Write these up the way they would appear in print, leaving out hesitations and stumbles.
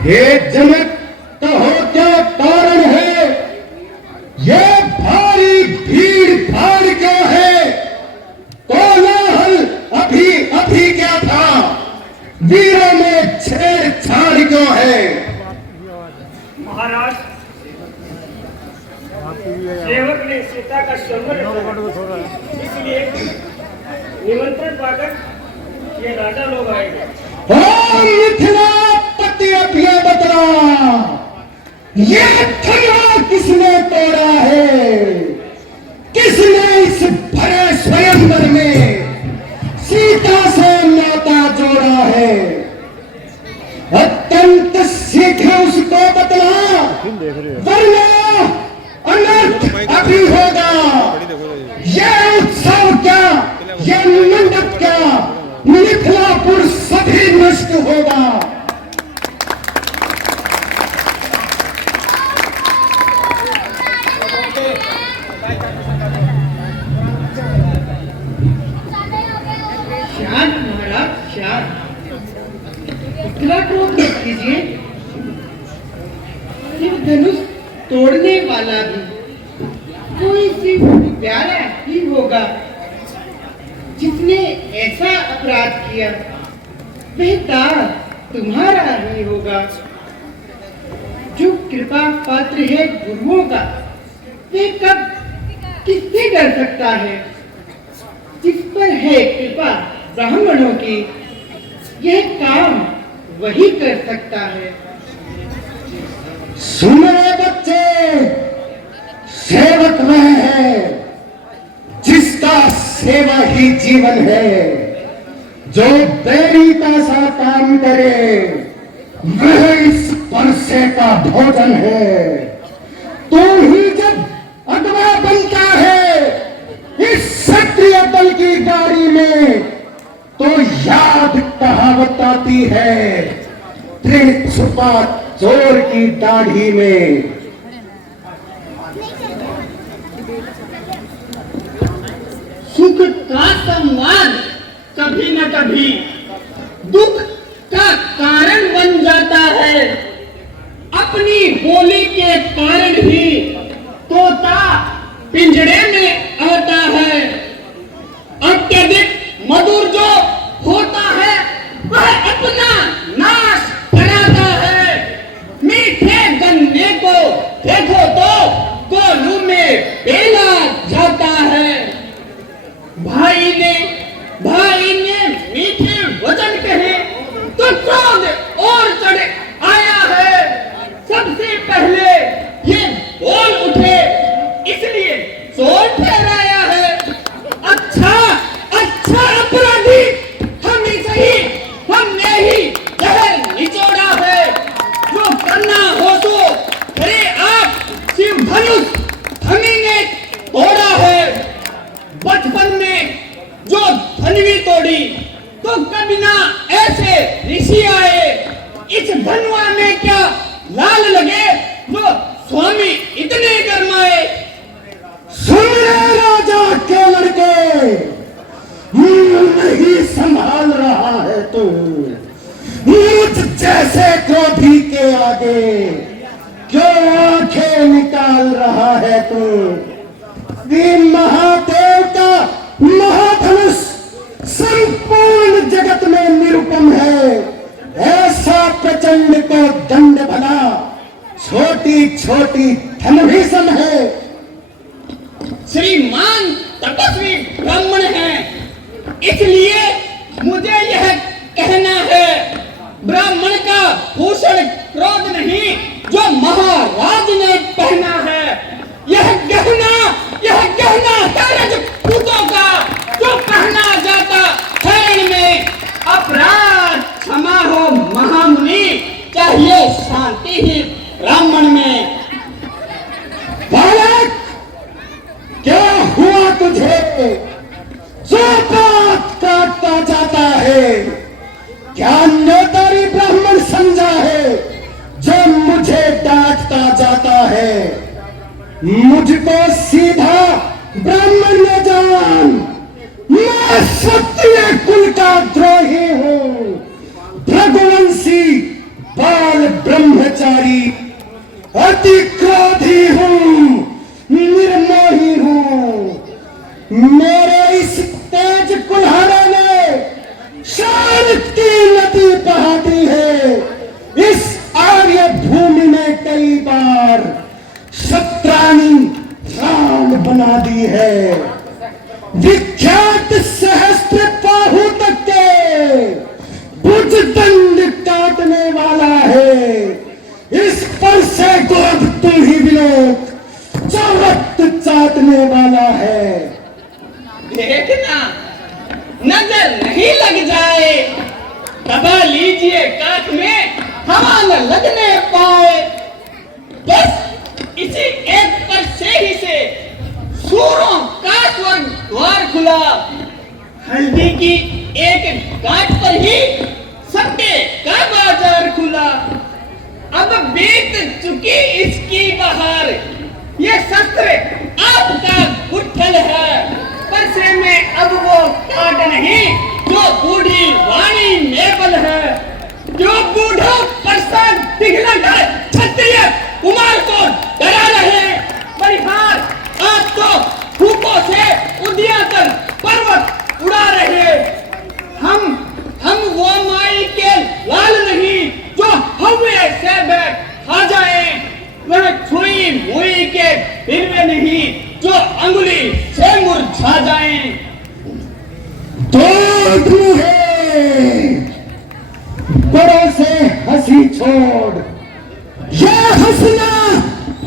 हे जनक, कहो क्या कारण है? ये भारी भीड़ भाड़ क्यों है? कोलाहल अभी अभी क्या था? वीरों में छेड़छाड़ क्यों है? महाराज, सेवक ने सीता का सौंदर्य इसलिए निमंत्रण पाकर ये राजा लोग आए। मिथिलापति अभिया बतरा, ये धनुआ किसने तोड़ा है? किसने इस भरे स्वयंवर में सीता से नाता जोड़ा है? अत्यंत शीघ्र उसको बतला, वरना अनर्थ अभी होगा। यह उत्सव क्या, यह मंडप क्या, मिथिलापुर सभी नष्ट होगा। शांत महाराज, शांत। इतना क्रोध मत कीजिए। शिव धनुष तोड़ने वाला भी कोई शिव प्यारा ही होगा। जिसने ऐसा अपराध किया वह दाग तुम्हारा ही होगा। जो कृपा पात्र है गुरुओं का, वह कब किससे डर सकता है? जिस पर है कृपा ब्राह्मणों की, यह काम वही कर सकता है। सुनो बच्चे, सेवक वह है जिसका सेवा ही जीवन है। जो दैवीता सा काम करे वह इस परसे का भोजन है। तू ही जब अगवा बनता है इस क्षत्रिय दल की गाड़ी में, तो याद कहावत आती है, तृण छुपा चोर की दाढ़ी में। सुख का संवाद कभी न कभी दुख का कारण बन जाता है। अपनी बोली के कारण ही तोता पिंजरे में आता है। अत्यधिक मधुर जो होता है वह अपना नाश कराता है। मीठे गन्ने को देखो तो कोलू में पेला जाता है। भाई ने मीठे वचन कहे तो क्रोध और चढ़ आया है। सबसे पहले ये बोल उठे इसलिए चोर ठहराया है। अच्छा अपराधी हम ही सही, हमने ही जहर निचोड़ा है। जो करना हो तो करे आप, शिव धनुष हमी ने तोड़ा है। बचपन में जो धनवी तोड़ी तो कभी ना ऐसे ऋषि आए। इस धनुआ में क्या लाल लगे जो स्वामी इतने गरमाए। सुन रे राजा के लड़के, नहीं संभाल रहा है तू मुझ जैसे क्रोधी के आगे। क्यों आंखें निकाल रहा है तू? महादेव का महाधनुष संपूर्ण जगत में निरुपम है। ऐसा प्रचंड को दंड भला छोटी छोटी धनुषम है। श्रीमान तपस्वी ब्राह्मण है, इसलिए मुझे यह कहना है, ब्राह्मण का भूषण क्रोध नहीं जो महाराज ने पहना है। यह गहना है रजपूतों का जो पहना जाता शरण में। अपराध क्षमा हो महामुनि, चाहिए शांति ही ब्राह्मण में। बालक, क्या हुआ तुझे? जो बात काटता जाता है, क्या नौतारी ब्राह्मण समझा है जो मुझे डांटता जाता है? मुझको सीधा ब्राह्मण न जान, मैं क्षत्रिय कुल का द्रोही हूँ। भृगुवंशी बाल पुजारी, अति क्रोधी हूं, निर्मोही हूं। मेरे इस तेज कुल्हाड़े ने शान की नदी बहाती है। इस आर्य भूमि में कई बार शत्रानी राम बना दी है। विख्यात सहस्त्र बाहु तक के भुजदंड काटने वाला है। इस पर से गोद तुम ही विलोक जो रक्त चाटने वाला है। देखना नजर नहीं लग जाए, दबा लीजिए काट में, हवा न लगने पाए। बस इसी एक पर से ही से सूरों का स्वर्ग द्वार खुला। हल्दी की एक गांठ पर ही सत्य का बाजार खुला। अब बीत चुकी इसकी बहार, ये शस्त्र आपका गुठल है। परसे में अब वो काट नहीं जो बूढ़ी वाणी नेबल है। जो बूढ़ा प्रसाद दिखलाकर क्षत्रिय कुमार को डरा रहे। परिहार आप तो फूकों से उदियाकर पर्वत उड़ा रहे। हम वो माई के लाल नहीं जो हवे से बैठ खा जाए। वह छुई मुई के फिरवे नहीं जो अंगुली से मुरझा जाए। दो है बड़ों से हंसी छोड़, यह हंसना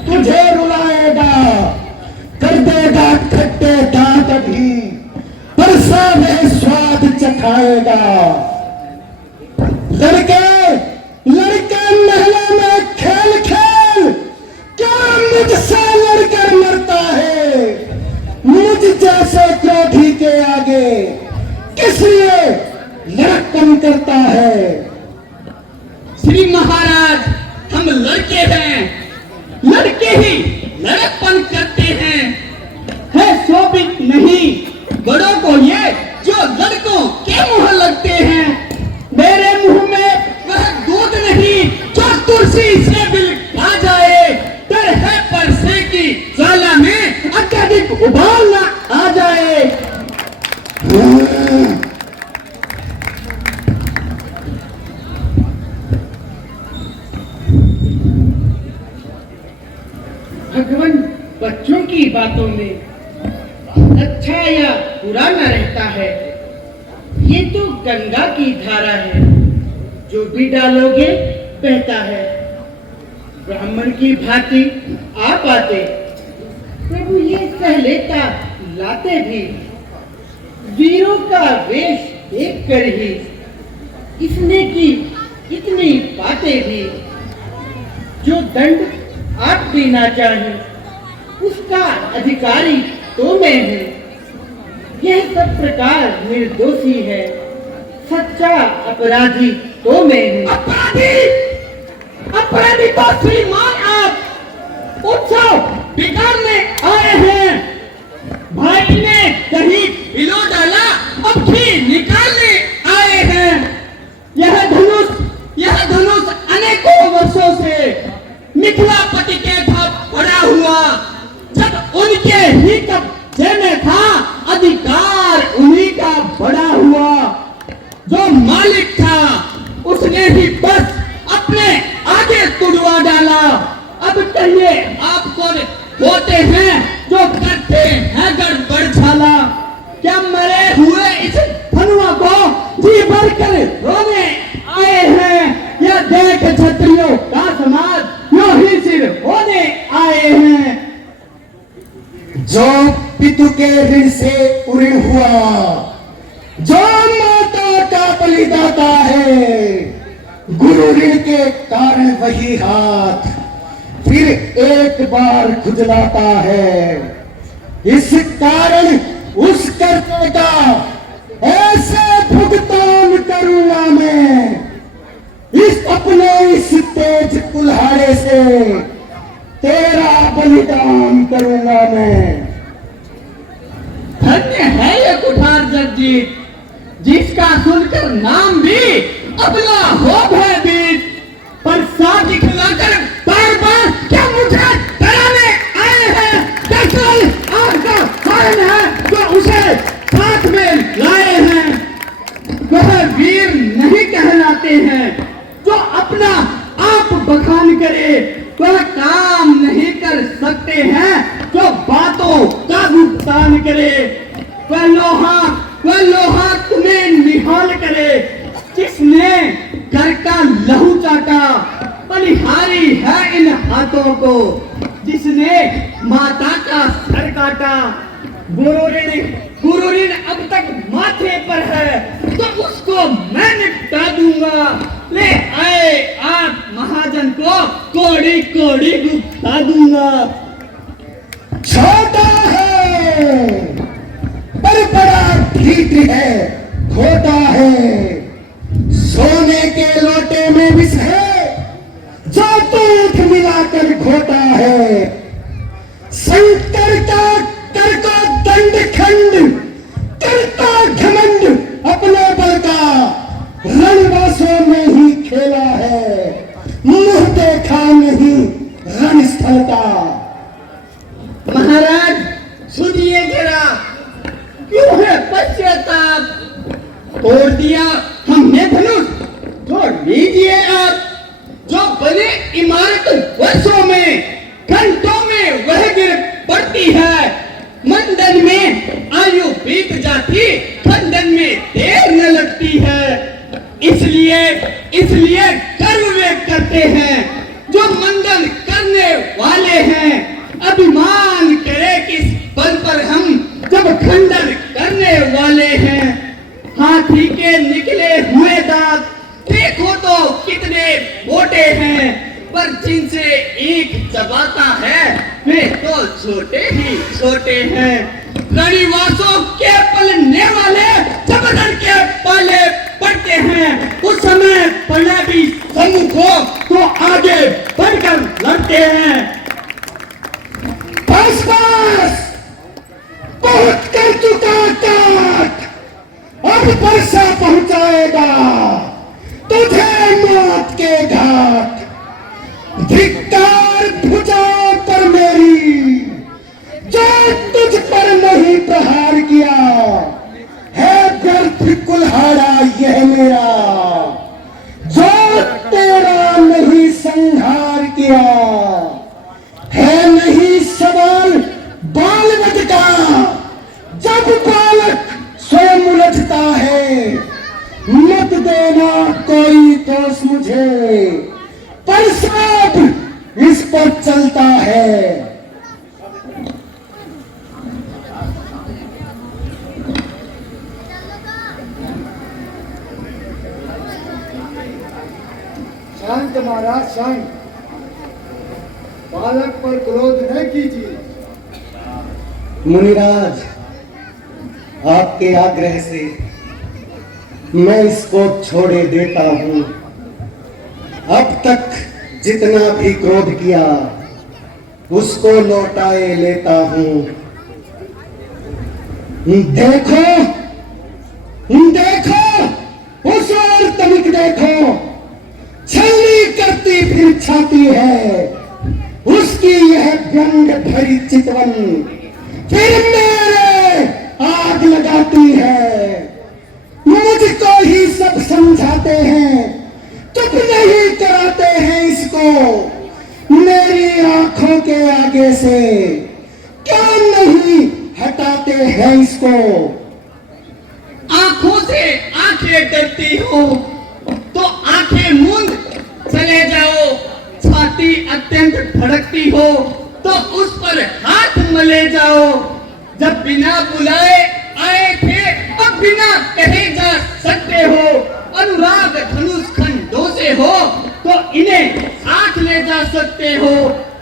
तुझे रुलाएगा, कर देगा खट्टे दांत भी, परसा में स्वाद चखाएगा। लड़के महलों में खेल खेल, क्या मुझसे लड़कर मरता है? मुझ जैसे क्रोधी के आगे किस लिए लड़कपन करता है? श्री महाराज, हम लड़के हैं, लड़के ही लड़कपन करते हैं। है शोभित नहीं बड़ों को ये जो लड़कों के मुंह लगते हैं। मेरे मुंह में वह दूध नहीं जो तुलसी से बिल खा जाए। डर है परसे की ज्वाला में अत्यधिक उबाल न आ जाए। भगवान बच्चों की बातों में अच्छा या बुरा न रहता है। ये तो गंगा की धारा है, जो भी डालोगे बहता है। ब्राह्मण की भांति आप आते, प्रभु ये सह लेता लाते भी। वीरों का वेश देख कर ही इसने की इतनी बातें भी। जो दंड आप देना चाहे उसका अधिकारी तो मैं हूँ। यह सब प्रकार निर्दोषी है, सच्चा अपराधी तो मैं हूँ। अपराधी तो श्रीमान आप उत्सव बिगाड़ने आए हैं। भाई ने दही पिलो डाला, अब घी निकालने आए हैं। यह धनुष अनेकों वर्षों से मिथिलापति के था पड़ा हुआ। जब उनके ही कब्जे में था, अधिकार उन्हीं का बड़ा हुआ। जो मालिक था उसने ही बस अपने आगे तुड़वा डाला। अब कहिए आप कौन होते हैं जो करते हैं गड़बड़ झाला। क्या मरे हुए इस धनुआ को जी भरकर रोने आए हैं, या देख क्षत्रियों का समाज यो ही सिर होने आए हैं। जो पितु के ऋण से उऋण हुआ, जो माता का बलिदाता है, गुरु ऋण के कारण वही हाथ फिर एक बार खुजलाता है। इस कारण उस कर्ते का ऐसे भुगतान करूंगा मैं, इस अपने इस तेज कुल्हाड़े से तेरा बलिदान करूंगा मैं। धन्य है ये कुठार जगजीत, जिसका सुनकर नाम भी अबला हो भयभीत। पर सा दिखलाकर लहू चाटा बलिहारी है इन हाथों को, जिसने माता का सर काटा। गुरु ऋण अब तक माथे पर है, तो उसको मैं निपटा दूंगा। ले आए आप महाजन को कोड़ी कोड़ी गुप्ता दूंगा। छोटा है पर बड़ा ठीक है, खोटा है सोने के लोटे में विष है, जो दूध मिलाकर घोटा है। शंकर का कर को दंड खंड करता घमंड, अपने बल का रणवासों में ही खेला है, मुंह देखा नहीं रणस्थल का। महाराज सुनिए जरा, क्यों है पश्चाताप? तोड़ दिया हमने धनुष, छोड़ लीजिए आप। जो बने इमारत वर्षों में, घंटों में वह गिर पड़ती है। मंदन में आयु बीत जाती, खंडन में देर न लगती है। इसलिए गर्व वे करते हैं जो मंदन करने वाले हैं। अभिमान करे किस बल पर हम, जब खंडन करने वाले हैं। हाथी के निकले हुए दांत देखो तो कितने मोटे हैं, पर जिनसे एक चबाता है वे तो छोटे ही छोटे हैं। रणवासों के पलने वाले जब रण के पाले पड़ते हैं, उस समय पल्लवी सम्मुख हो तो आगे बढ़कर लड़ते हैं। बस बस बहुत कर चुका काट, अब वर्षा पहुंचाएगा तुझे मौत के घाट। धिक्कार भुजाओं पर मेरी, जो तुझ पर नहीं प्रहार किया है, व्यर्थ कुल्हाड़ा यह मेरा, जो तेरा नहीं संहार किया है। नहीं सवाल बालवध का, जब बालक स्वयं उलझता है। मत देना कोई दोष मुझे, पर सब इस पर चलता है। शांत महाराज शांत, बालक पर क्रोध न कीजिए। मुनिराज, आपके आग्रह से मैं इसको छोड़े देता हूं। अब तक जितना भी क्रोध किया उसको लौटाए लेता हूं। देखो देखो उस ओर तनिक देखो, छलनी करती फिर छाती है उसकी यह व्यंग भरी चितवन, फिर मेरे आग लगाती है। मुझको ही सब समझाते हैं, चुप नहीं कराते हैं इसको मेरी आंखों के आगे से, क्यों नहीं हटाते हैं इसको। आंखों से आंखें डरती हो तो आंखें मूंद चले जाओ। छाती अत्यंत भड़कती हो तो उस पर हाथ मले जाओ। जब बिना बुलाए आए थे, अब बिना कहे जा सकते हो। अनुराग धनुष खंडों से हो तो इन्हें साथ ले जा सकते हो।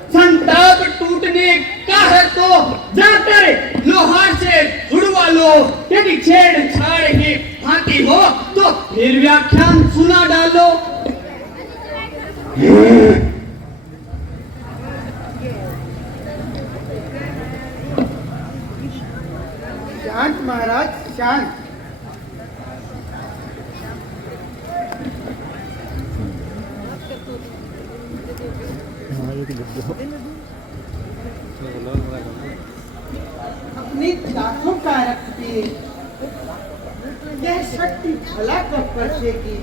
संताप टूटने का है तो जाकर लोहार से जुड़वा लो। यदि छेड़छाड़ की भांति हो तो फिर व्याख्यान सुना डालो। शांत महाराज शांत। अपनी लाखों का रखती यह शक्ति भला कब बरसेगी।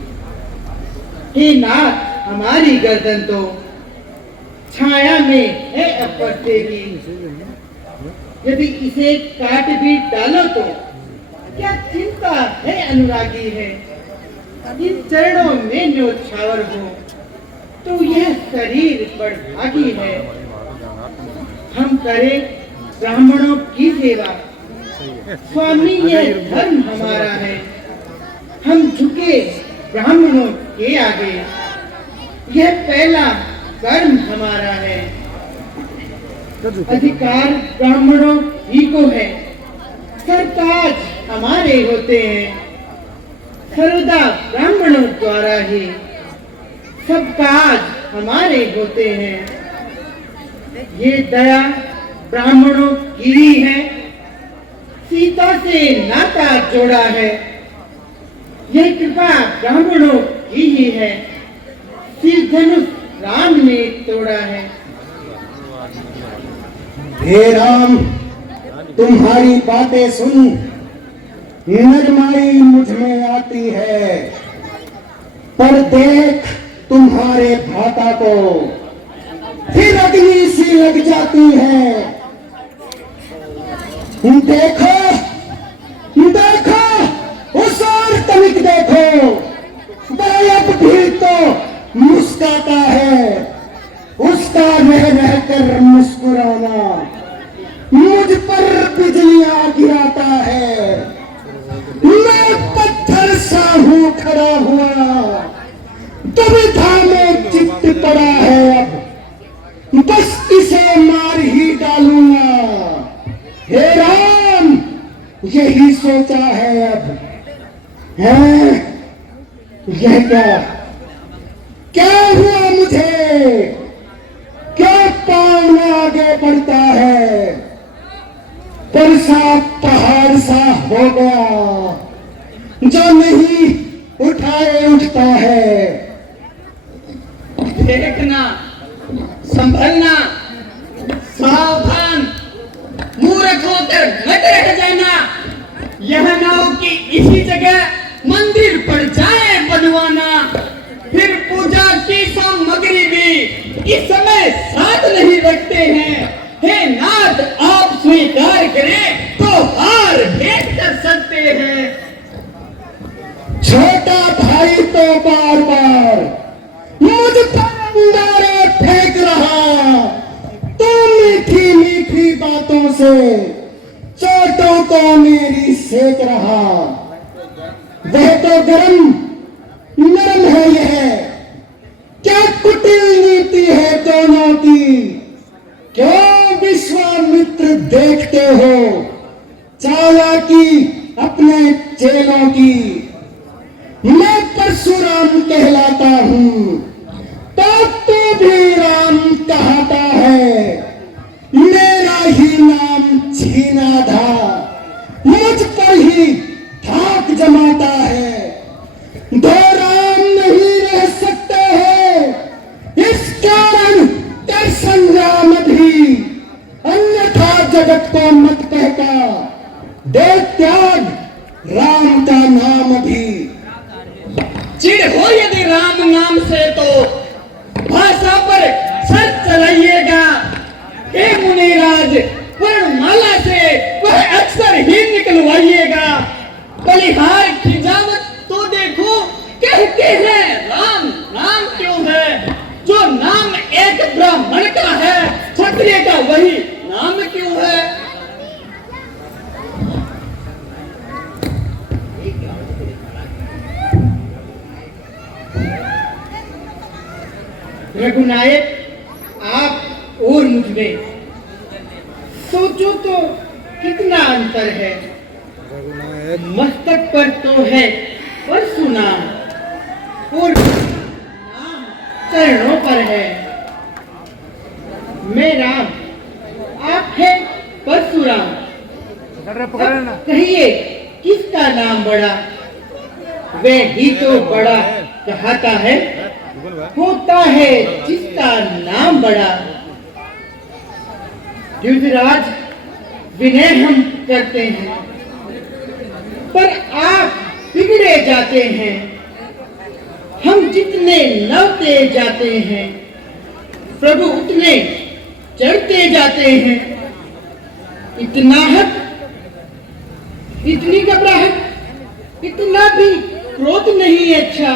हे नाथ, हमारी गर्दन तो छाया में है अब बरसेगी। यदि इसे काट भी डालो तो क्या चिंता है अनुरागी है। इन चरणों में न्योछावर हो तो यह शरीर बड़भागी है। हम करें ब्राह्मणों की सेवा, स्वामी यह धर्म हमारा है। हम झुके ब्राह्मणों के आगे, यह पहला कर्म हमारा है। अधिकार ब्राह्मणों ही को है, सरताज हमारे होते हैं। सर्वदा ब्राह्मणों द्वारा ही सब काज हमारे होते हैं। ये दया ब्राह्मणों की ही है, सीता से नाता जोड़ा है। यह कृपा ब्राह्मणों की ही है, सिर धनुष राम ने तोड़ा है। हे राम, तुम्हारी बातें सुन नरमाई मुझ में आती है, पर देख तुम्हारे भ्राता को फिर अग्नि सी लग जाती है। देखो देखो उस और तनिक देखो, बालक भी तो मुस्काता है। उसका रह रहकर मुस्कुराना मुझ पर बिजलियां गिराता है। मैं पत्थर सा हूं खड़ा हुआ, दुविधा में चित्त पड़ा है। अब बस इसे मार ही डालूंगा। हे राम, यही सोचा है अब। है यह क्या हुआ मुझे? क्या पांव में आगे बढ़ता है? परसा पहाड़ सा हो गया जो नहीं उठाए उठता है। देखना, संभलना, सावधान, मूर्ख होकर मत रह जाना। यह नाव की इसी जगह मंदिर पड़ जाए बनवाना। फिर पूजा की सामग्री भी इस समय साथ नहीं रखते हैं। हे नाथ, आप स्वीकार करें तो हार भेंट कर सकते हैं। छोटा भाई तो बार बार मुझ पर अंगारे फेंक रहा। तू मीठी मीठी बातों से चोटों को मेरी सेक रहा। वह तो गरम नरम है, यह क्या कुटिल नीति है दोनों की। क्यों विश्वामित्र देखते हो चालाकी अपने चेलों की। मैं परशुराम कहलाता हूँ तो तू भी राम कहता है। मेरा ही नाम छीना था, मुझ पर ही धाक जमाता है। दो राम नहीं रह सकते हैं, इस कारण कर संग्राम भी। अन्यथा जगत को मत कहता, दे त्याग राम का नाम भी। चिढ़ हो यदि राम नाम से तो भाषा पर सर चलाइएगा। हे मुनिराज, वर्णमाला से वह अक्षर ही निकलवाइएगा। बलिहार की जावत तो देखो, कहते हैं राम नाम क्यों है। जो नाम एक ब्राह्मण का है, क्षत्रिय का वही नाम क्यों है। रघुनायक, आप और मुझ में सोचो तो कितना अंतर है। मस्तक पर तो है परशुराम और नाम चरणों पर है। मैं राम, आप है परशुराम। कहिए किसका नाम बड़ा? वह ही तो बड़ा कहता है, होता है जिसका नाम बड़ा। युवराज, विनय हम करते हैं, पर आप बिगड़े जाते हैं। हम जितने नवते जाते हैं, प्रभु उतने चढ़ते जाते हैं। इतना हट, इतनी घबराहट, इतना भी क्रोध नहीं अच्छा,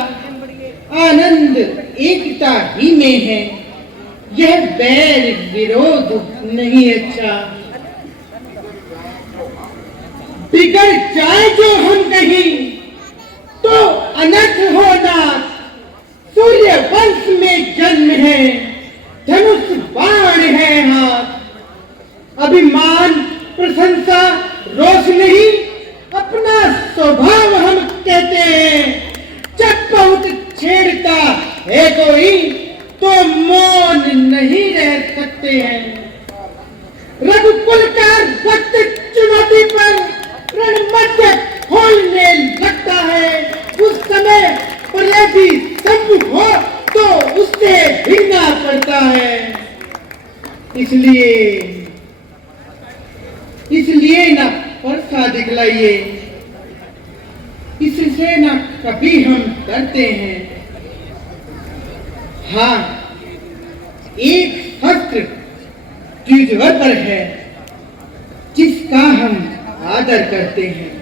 आनंद एकता ही में है। यह बैर विरोध नहीं अच्छा। बिगड़ जाए जो हम कहीं तो अनर्थ होना। सूर्य वंश में जन्म है, धनुष बाण है हाथ। अभिमान प्रशंसा रोष नहीं, अपना स्वभाव हम कहते हैं। जब बहुत छेड़ता है कोई तो मौन नहीं रह सकते हैं। रघुकुल का वक्त चुनौती पर रणमध्य खोलने लगता है। उस समय प्रलय भी सम्मुख हो तो उससे भिड़ना पड़ता है। इसलिए न परसा दिखलाइए, इससे न कभी हम डरते हैं। हाँ, एक शस्त्र द्विजवर पर है जिसका हम आदर करते हैं।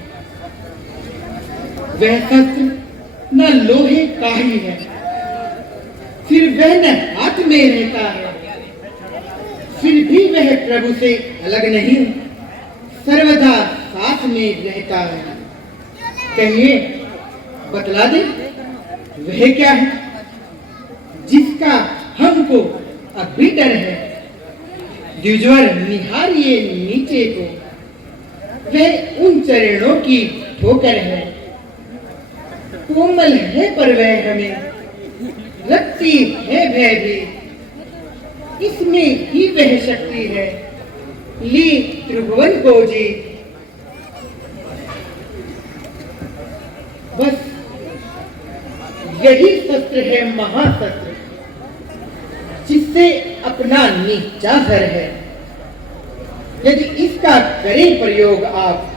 वह शस्त्र न लोहे का ही है, फिर वह न हाथ में रहता है। फिर भी वह प्रभु से अलग नहीं, सर्वदा साथ में रहता है। कहिए, बतला दे वह क्या है जिसका हमको अभी डर है। द्विजवर निहारिए नीचे को, वह उन चरणों की ठोकर है। कोमल है पर वह हमें रखती है भय भी। इसमें ही वह शक्ति है, ली त्रिभुवन को जी। बस यही शस्त्र है महाशस्त्र, जिससे अपना नीचा घर है। यदि इसका करें प्रयोग आप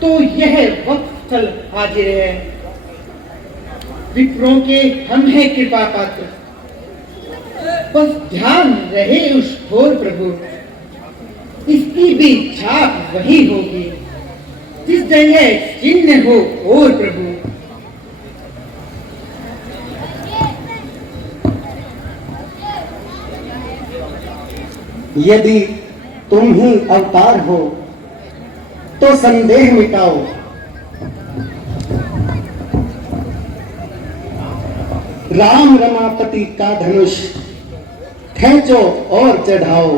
तो यह वक्त स्थल हाजिर है। विप्रों के हम हैं कृपा पात्र, बस ध्यान रहे उस ठोर प्रभु। इसकी भी छाप वही होगी जिस जगह चिन्ह हो और प्रभु। यदि तुम ही अवतार हो तो संदेह मिटाओ। राम रमापति का धनुष खींचो और चढ़ाओ।